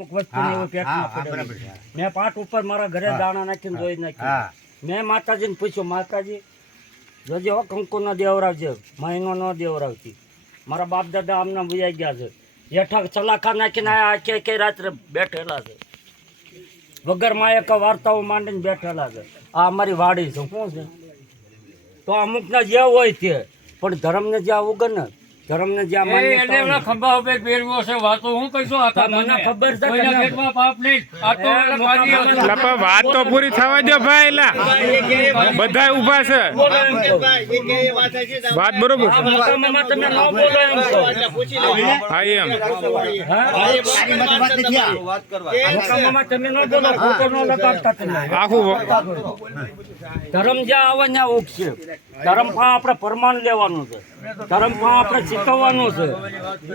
અમુક વસ્તુ એવું પેટમાં. મેં પાટ ઉપર મારા ઘરે દાણા નાખીને ધોઈ નાખ્યું. મેં માતાજીને પૂછ્યું માતાજી જોજે હો કંકુ નો દેવરાવજે મહિનો ન દેવરાવતી. મારા બાપ દાદા આમના બુજાઈ ગયા છે. હેઠા ચલાખા નાખીને આ આખી આખી રાત્રે બેઠેલા છે. વગર માયક વાર્તાઓ માંડીને બેઠેલા છે. આ અમારી વાડી છે. શું છે? તો અમુકના જે હોય તે પણ ધર્મને જે ઉગર ને ધર્મને જ્યાં માન્ય એને ઓલા ખંભા ઉપર પહેરવો છે વાતો હું કહીશું? આ મને ખબર છે કોઈના. પેટમાં પાપ નહીં. આ તો મારી લપા વાત તો પૂરી થવા દો ભાઈ એલા બધા ઊભા છે. વાત બરોબર? તમે ન બોલો એમ તો. હા એમ. તારી મત વાત નથી આ. મુકામમાં તમે ન બોલો ખોટો ન લગાડતા તમે. આખું ધર્મ જ્યાં આવે ત્યાં ઉગશે ધર્મ પણ આપણે પરમાન લેવાનું છે. ધરમફા આપણે શીખવવાનું છે.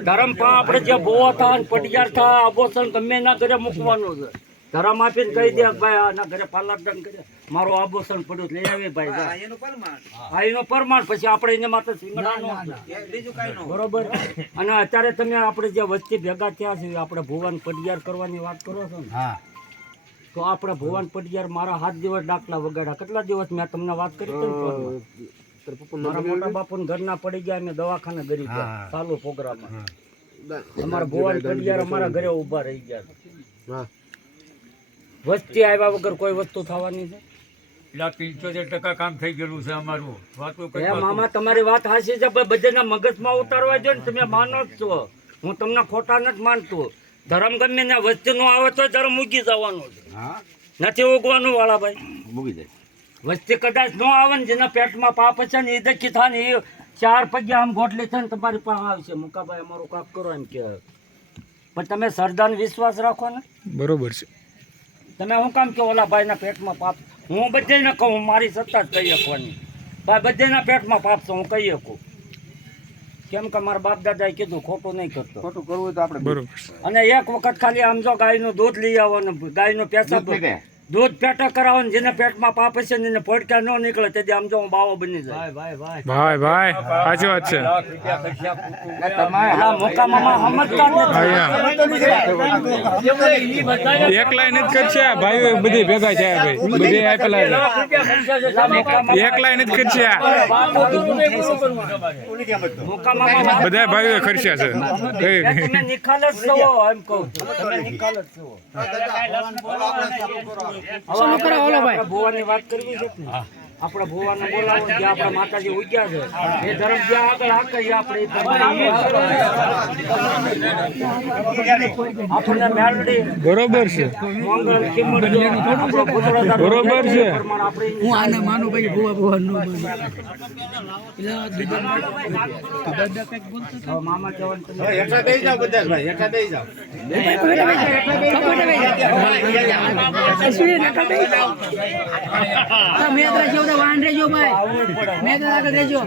ધરમફા આપણે જે બોવા થા પટિયાર થા આભૂષણ ગમે એના ઘરે મૂકવાનું છે. ધરમ આપીને કહી દે ભાઈ આના ઘરે પાલાદન કરે. મારો આભૂષણ પડ્યું લઈ આવે ભાઈ. હા એનું પ્રમાણ. પછી આપણે એને માત્ર સિંગડાનો બરોબર? અને અત્યારે તમે આપણે જે વચ્ચે ભેગા થયા છે આપણે ભુવન પટિયાર કરવાની વાત કરો છો ને? હા. તો આપણે ભુવન પટિયાર મારા હાથ દિવસ ડાકલા વગાડ્યા. કેટલા દિવસ મેં તમને વાત કરી હતી? મારા મોટા બાપુ ઘરના પડી ગયા અમે દવાખાને ગરી ગયા. ચાલુ પ્રોગ્રામમાં. અમારા ભુવન પટિયાર અમારા ઘરે ઊભા રહી ગયા. વસ્તી આવ્યા વગર કોઈ વસ્તુ થવાની છે? પેલા 75% ટકા કામ થઈ ગયેલું છે અમારું. વાતો મામા તમારી વાત હાસી છે પણ બધાના મગજમાં ઉતારવા જોઈએ ને તમે માનો જ છો. હું તમને ખોટા નથી માનતો. ધર્મ ગમે ને વસ્તી નો આવે તો ધર્મ ઉગી જવાનું છે. હા? નથી ઉગવાનું વાળા ભાઈ મૂકી જાય વસ્તી કદાચ ન આવે ને જેના પેટમાં પાપ છે ને એ દખી થાય ને એ ચાર પગ્યા આમ ગોટલી થાય ને તમારી પાસે આવશે. મુકાભાઈ અમારું કાપ કરો એમ કે. પણ તમે સરદાર વિશ્વાસ રાખો ને. બરોબર છે. તમે શું કામ કે ઓલા ભાઈના પેટમાં પાપ. હું બધાને કહું મારી સત્તા જ કહી શકવાની. ભાઈ બધેના પેટમાં પાપ છે હું કહી શકું. કેમ કે મારા બાપ દાદાએ કીધું ખોટું નહીં કરતો. ખોટું કરવું હોય તો આપણે બરોબર. અને એક વખત ખાલી આમ જો ગાયનું દૂધ લઈ આવવાનું ગાયનું પેશાબ દૂધ પેટો કરાવો ને કરાવવાનું જેના પેટમાં પાપ છે ને ફોડકા ન નીકળે તે આમ જો બાવો બની જાય. ભાઈ ભાઈ ભાઈ. ભાઈ સાચી વાત છે. એકલા નથી. કરશે ભાઈ ભાઈઓ બધી ભેગા છે ભાઈ. બધી આપેલા છે. એકલા નથી કરશે બધા ભાઈઓ ખર્ચ્યા છે. નિખાલ જ એમ કહું છું. તમે નિખાલસ કરો ઓલો ભાઈ. ભુવાની વાત કરવી છે આપણે ભુવાને બોલાવો જે આપણા માતાજી ઉગ્યા છે. એ ધર્મ જ્યાં આગળ હાકે એ આપણે આપણને મેળડી બરોબર છે. મંગળ કિંમત આપણો બરોબર છે. હું આને માનું ભાઈ ભુવા ભુવા નો મામા કહેવાનું તમે દઈ જાઓ બધા ભાઈ હેઠા દઈ જાઓ. મેં રહેજો વાન રહેજો ભાઈ. મેં આગળ રહેજો.